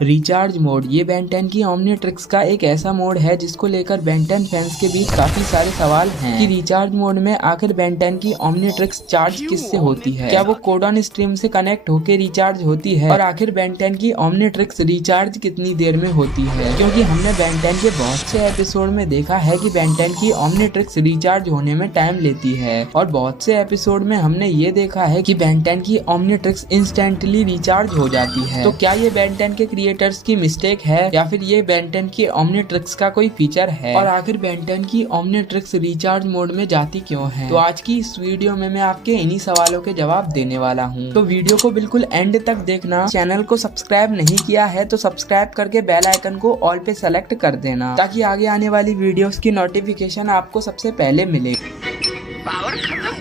Recharge mode ये Ben 10 की Omnitrix का एक ऐसा मोड है जिसको लेकर बेन 10 फैंस के बीच काफी सारे सवाल हैं कि रिचार्ज मोड में आखिर बेन 10 की ओमनीट्रिक्स चार्ज किससे होती है, क्या वो कोडॉन स्ट्रीम से कनेक्ट होकर रिचार्ज होती है, और आखिर बेन 10 की ओमनीट्रिक्स रिचार्ज कितनी देर में होती है। क्योंकि हमने बेन 10 के बहुत से एपिसोड में देखा है कि बेन 10 की ओमनीट्रिक्स रिचार्ज होने में टाइम लेती है, और बहुत से एपिसोड में हमने ये देखा है कि बेन 10 की ओमनीट्रिक्स इंस्टेंटली रिचार्ज हो जाती है। तो क्या ये बेन 10 के क्रिएटर्स की मिस्टेक है या फिर ये बेन 10 की ओमनीट्रिक्स का कोई फीचर है, और आखिर बेन 10 की ओमनीट्रिक्स रिचार्ज मोड में जाती क्यों है। तो आज की इस वीडियो में मैं आपके इन्हीं सवालों के जवाब देने वाला हूँ। तो वीडियो को बिल्कुल एंड तक देखना। चैनल को सब्सक्राइब नहीं किया है तो सब्सक्राइब करके बेल आइकन को ऑल पे सेलेक्ट कर देना, ताकि आगे आने वाली वीडियोस की नोटिफिकेशन आपको सबसे पहले मिले। पावर खत्म?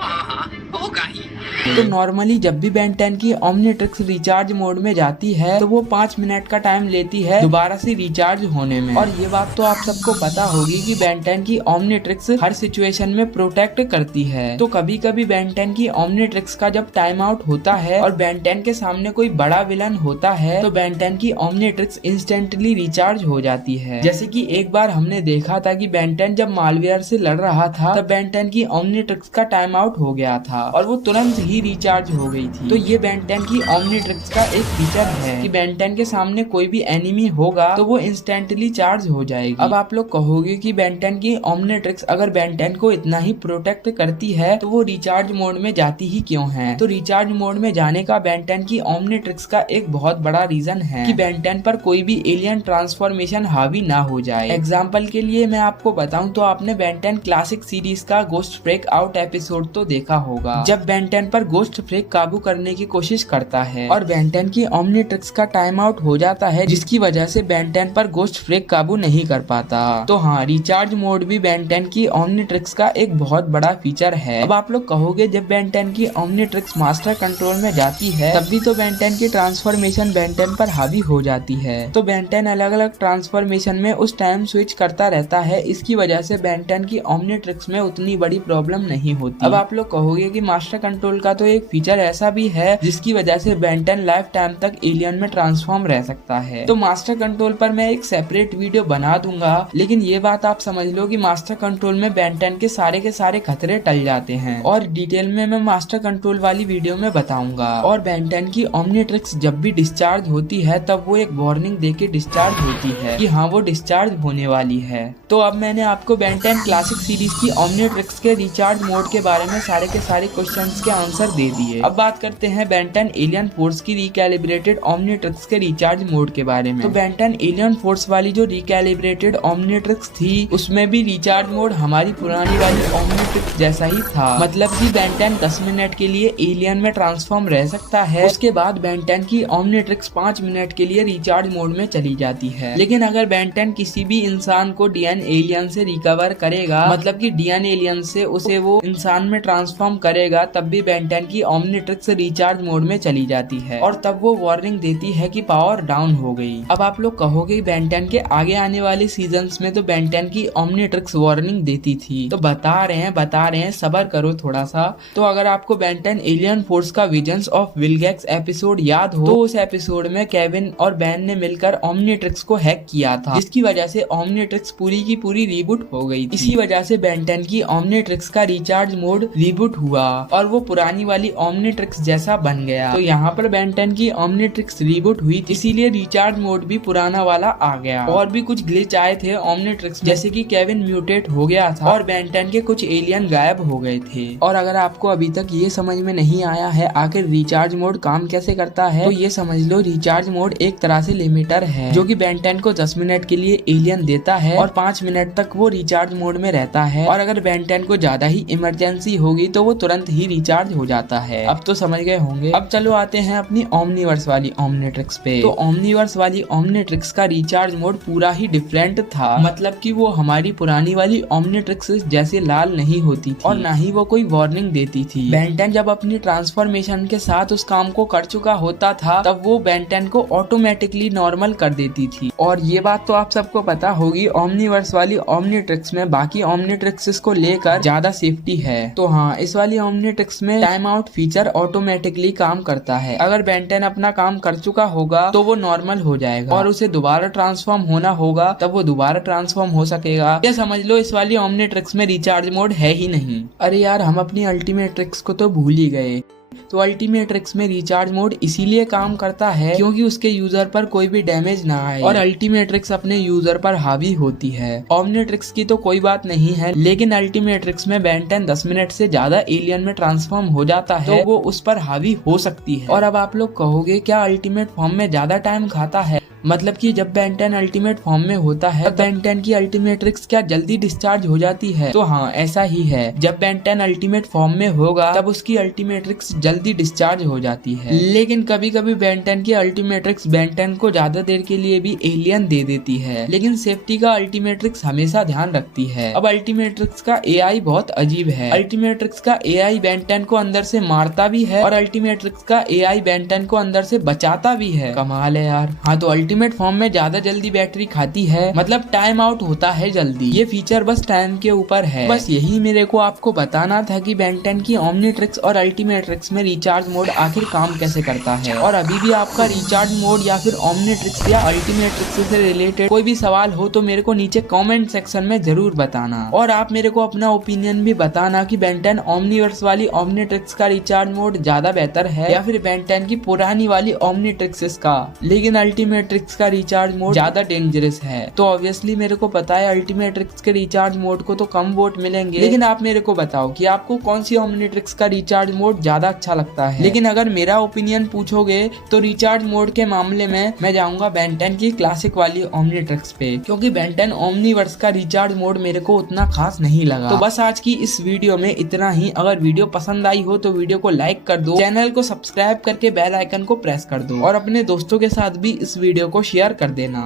हाँ, होगा ही। तो नॉर्मली जब भी बेन 10 की ओमनीट्रिक्स रिचार्ज मोड में जाती है तो वो 5 मिनट का टाइम लेती है दोबारा से रिचार्ज होने में। और ये बात तो आप सबको पता होगी कि बेन 10 की ओमनीट्रिक्स हर सिचुएशन में प्रोटेक्ट करती है। तो कभी कभी बेन 10 की ओमनीट्रिक्स का जब टाइम आउट होता है और बेन 10 के सामने कोई बड़ा विलन होता है तो बेन 10 की ओमनीट्रिक्स इंस्टेंटली रिचार्ज हो जाती है। जैसे कि एक बार हमने देखा था कि बेन 10 जब मालवेयर से लड़ रहा था तब बेन 10 की ओमनीट्रिक्स का टाइम आउट हो गया था और वो तुरंत ही रिचार्ज हो गई थी। तो ये बेन 10 की ओमनीट्रिक्स का एक फीचर है कि बेन 10 के सामने कोई भी एनिमी होगा तो वो इंस्टेंटली चार्ज हो जाएगी। अब आप लोग कहोगे कि बेन 10 की ओमनीट्रिक्स अगर बेन 10 को इतना ही प्रोटेक्ट करती है तो वो रिचार्ज मोड में जाती ही क्यों है। तो रिचार्ज मोड में जाने का बेन 10 की ओमनीट्रिक्स का एक बहुत बड़ा रीजन है कि बेन 10 पर कोई भी एलियन ट्रांसफॉर्मेशन हावी ना हो जाए। एग्जाम्पल के लिए मैं आपको बताऊं तो आपने बेन 10 क्लासिक सीरीज का गोस्ट ब्रेक आउट एपिसोड तो देखा होगा, जब बेन 10 पर गोस्ट फ्रेक काबू करने की कोशिश करता है और बेन 10 की ओमनीट्रिक्स का टाइम आउट हो जाता है, जिसकी वजह से बेन 10 पर गोस्ट फ्रेक काबू नहीं कर पाता। तो हाँ, रिचार्ज मोड भी बेन 10 की ओमनीट्रिक्स का एक बहुत बड़ा फीचर है। अब आप लोग कहोगे जब बेन 10 की ओमनीट्रिक्स मास्टर कंट्रोल में जाती है तब भी तो बेन 10 की ट्रांसफॉर्मेशन बेन 10 पर हावी हो जाती है। तो बेन 10 अलग अलग ट्रांसफॉर्मेशन में उस टाइम स्विच करता रहता है, इसकी वजह से बेन 10 की ओमनीट्रिक्स में उतनी बड़ी प्रॉब्लम नहीं होती। अब आप लोग कहोगे कि मास्टर कंट्रोल का तो एक फीचर ऐसा भी है जिसकी वजह से बेन 10 लाइफ टाइम तक एलियन में ट्रांसफॉर्म रह सकता है। तो मास्टर कंट्रोल पर मैं एक सेपरेट वीडियो बना दूंगा, लेकिन ये बात आप समझ लो कि मास्टर कंट्रोल में बेन 10 के सारे खतरे टल जाते हैं और डिटेल में मैं मास्टर कंट्रोल वाली वीडियो में बताऊंगा। और बेन 10 की ओमनीट्रिक्स जब भी डिस्चार्ज होती है तब वो एक वार्निंग देके डिस्चार्ज होती है कि हाँ वो डिस्चार्ज होने वाली है। तो अब मैंने आपको बेन 10 क्लासिक सीरीज की ओमनीट्रिक्स के रिचार्ज मोड के बारे में सारे के सारे क्वेश्चंस के आंसर दे दिए। अब बात करते हैं बेन 10 एलियन फोर्स की रिकैलिब्रेटेड ओमनीट्रिक्स के रिचार्ज मोड के बारे में। तो बेन 10 एलियन फोर्स वाली जो रिकैलिब्रेटेड ओमनीट्रिक्स थी उसमें भी रिचार्ज मोड हमारी पुरानी वाली ओमनीट्रिक्स जैसा ही था, मतलब कि बेन 10 10 मिनट के लिए एलियन में ट्रांसफॉर्म रह सकता है, उसके बाद बेन 10 की ओमनीट्रिक्स 5 मिनट के लिए रिचार्ज मोड में चली जाती है। लेकिन अगर बेन 10 किसी भी इंसान को डीएन एलियन से रिकवर करेगा, मतलब कि डीएन एलियन से उसे वो इंसान में ट्रांसफॉर्म करेगा, तब भी बेन 10 की ओमनीट्रिक्स रिचार्ज मोड में चली जाती है और तब वो वार्निंग देती है कि पावर डाउन हो गई। अब आप लोग कहोगे बेन 10 के आगे आने वाले सीजन्स में तो बेन 10 की ओमनीट्रिक्स वार्निंग देती थी। तो बता रहे हैं सब्र करो थोड़ा सा। तो अगर आपको बेन 10 एलियन फोर्स का विजन्स ऑफ विलगैक्स एपिसोड याद हो तो उस एपिसोड में केविन और बेन ने मिलकर ओमनीट्रिक्स को हैक किया था, जिसकी वजह से ओमनीट्रिक्स पूरी की पूरी रीबूट हो गई थी। इसी वजह से बेन 10 की ओमनीट्रिक्स का रिचार्ज मोड रीबूट हुआ और वो पुरानी वाली ओमनीट्रिक्स जैसा बन गया। तो यहाँ पर बेन 10 की ओमनीट्रिक्स रीबूट हुई, इसीलिए रिचार्ज मोड भी पुराना वाला आ गया। और भी कुछ ग्लिच आए थे ओमनीट्रिक्स, जैसे कि केविन म्यूटेट हो गया था और बेन 10 के कुछ एलियन गायब हो गए थे। और अगर आपको अभी तक ये समझ में नहीं आया है आखिर रिचार्ज मोड काम कैसे करता है, तो ये समझ लो रिचार्ज मोड एक तरह से लिमिटर है जो कि बेन 10 को 10 मिनट के लिए एलियन देता है और 5 मिनट तक वो रिचार्ज मोड में रहता है। और अगर बेन 10 को ज्यादा ही इमरजेंसी होगी तो वो तुरंत ही रिचार्ज हो जाता है। अब तो समझ गए होंगे। अब चलो आते हैं अपनी ओमनीवर्स वाली ओमनीट्रिक्स पे। तो ओमनीवर्स वाली ओमनीट्रिक्स का रिचार्ज मोड पूरा ही डिफरेंट था, मतलब कि वो हमारी पुरानी वाली ओमनीट्रिक्स जैसे लाल नहीं होती थी और ना ही वो कोई वार्निंग देती थी। बेन 10 जब अपनी ट्रांसफॉर्मेशन के साथ उस काम को कर चुका होता था तब वो बेन 10 को ऑटोमेटिकली नॉर्मल कर देती थी। और ये बात तो आप सबको पता होगी, ओमनीवर्स वाली ओमनीट्रिक्स में बाकी ओमनीट्रिक्स को लेकर ज्यादा सेफ्टी है। तो हाँ, इस वाली ओमनीट्रिक्स में टाइम आउट फीचर ऑटोमेटिकली काम करता है। अगर बेन 10 अपना काम कर चुका होगा तो वो नॉर्मल हो जाएगा और उसे दोबारा ट्रांसफॉर्म होना होगा तब वो दोबारा ट्रांसफॉर्म हो सकेगा। या समझ लो इस वाली ओमनीट्रिक्स में रिचार्ज मोड है ही नहीं। अरे यार हम अपनी अल्टीमेट ट्रिक्स को तो भूल ही गए। तो अल्टीमेट ट्रिक्स में रिचार्ज मोड इसीलिए काम करता है क्योंकि उसके यूजर पर कोई भी डैमेज ना आए और अल्टीमेट ट्रिक्स अपने यूजर पर हावी होती है। ओमनीट्रिक्स की तो कोई बात नहीं है, लेकिन अल्टीमेट ट्रिक्स में बेन 10 10 मिनट से ज्यादा एलियन में ट्रांसफॉर्म हो जाता है तो वो उस पर हावी हो सकती है। और अब आप लोग कहोगे क्या अल्टीमेट फॉर्म में ज्यादा टाइम खाता है? मतलब कि जब बेन 10 अल्टीमेट फॉर्म में होता है तब बेन 10 की अल्टीमेट ट्रिक्स क्या जल्दी डिस्चार्ज हो जाती है? तो हाँ ऐसा ही है। जब बेन 10 अल्टीमेट फॉर्म में होगा तब उसकी अल्टीमेट ट्रिक्स जल्दी डिस्चार्ज हो जाती है। लेकिन कभी कभी बेन 10 की अल्टीमेट ट्रिक्स बेन 10 को ज्यादा देर के लिए भी एलियन दे देती है, लेकिन सेफ्टी का अल्टीमेट ट्रिक्स हमेशा ध्यान रखती है। अब अल्टीमेट ट्रिक्स का एआई बहुत अजीब है। अल्टीमेट ट्रिक्स का एआई बेन 10 को अंदर से मारता भी है और अल्टीमेट ट्रिक्स का एआई बेन 10 को अंदर से बचाता भी है। कमाल है यार। हाँ तो अल्टीमेट फॉर्म में ज्यादा जल्दी बैटरी खाती है, मतलब टाइम आउट होता है जल्दी। ये फीचर बस टाइम के ऊपर है। बस यही मेरे को आपको बताना था कि बेन 10 की ओमनीट्रिक्स और अल्टीमेट ट्रिक्स में रिचार्ज मोड आखिर काम कैसे करता है। और अभी भी आपका रिचार्ज मोड या फिर ओमनीट्रिक्स या अल्टीमेट ट्रिक्स से रिलेटेड कोई भी सवाल हो तो मेरे को नीचे कमेंट सेक्शन में जरूर बताना। और आप मेरे को अपना ओपिनियन भी बताना कि बेन 10 ओमनीवर्स वाली ओमनीट्रिक्स का रिचार्ज मोड ज्यादा बेहतर है या फिर बेन 10 की पुरानी वाली ओमनीट्रिक्स का। लेकिन अल्टीमेट ट्रिक्स का रिचार्ज मोड ज्यादा डेंजरस है। तो ऑब्वियसली मेरे को पता है अल्टीमेट ट्रिक्स के रिचार्ज मोड को तो कम वोट मिलेंगे, लेकिन आप मेरे को बताओ कि आपको कौन सी ओमनीट्रिक्स का रिचार्ज मोड ज्यादा अच्छा लगता है। लेकिन अगर मेरा ओपिनियन पूछोगे तो रिचार्ज मोड के मामले में मैं जाऊंगा बेन 10 की क्लासिक वाली ओमनीट्रिक्स पे, क्योंकि बेन 10 ओमनीवर्स का रिचार्ज मोड मेरे को उतना खास नहीं लगा। तो बस आज की इस वीडियो में इतना ही। अगर वीडियो पसंद आई हो तो वीडियो को लाइक कर दो, चैनल को सब्सक्राइब करके बेल आइकन को प्रेस कर दो और अपने दोस्तों के साथ भी इस वीडियो को शेयर कर देना।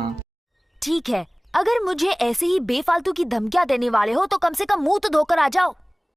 ठीक है, अगर मुझे ऐसे ही बेफालतू की धमकियां देने वाले हो तो कम से कम मुंह तो धोकर आ जाओ।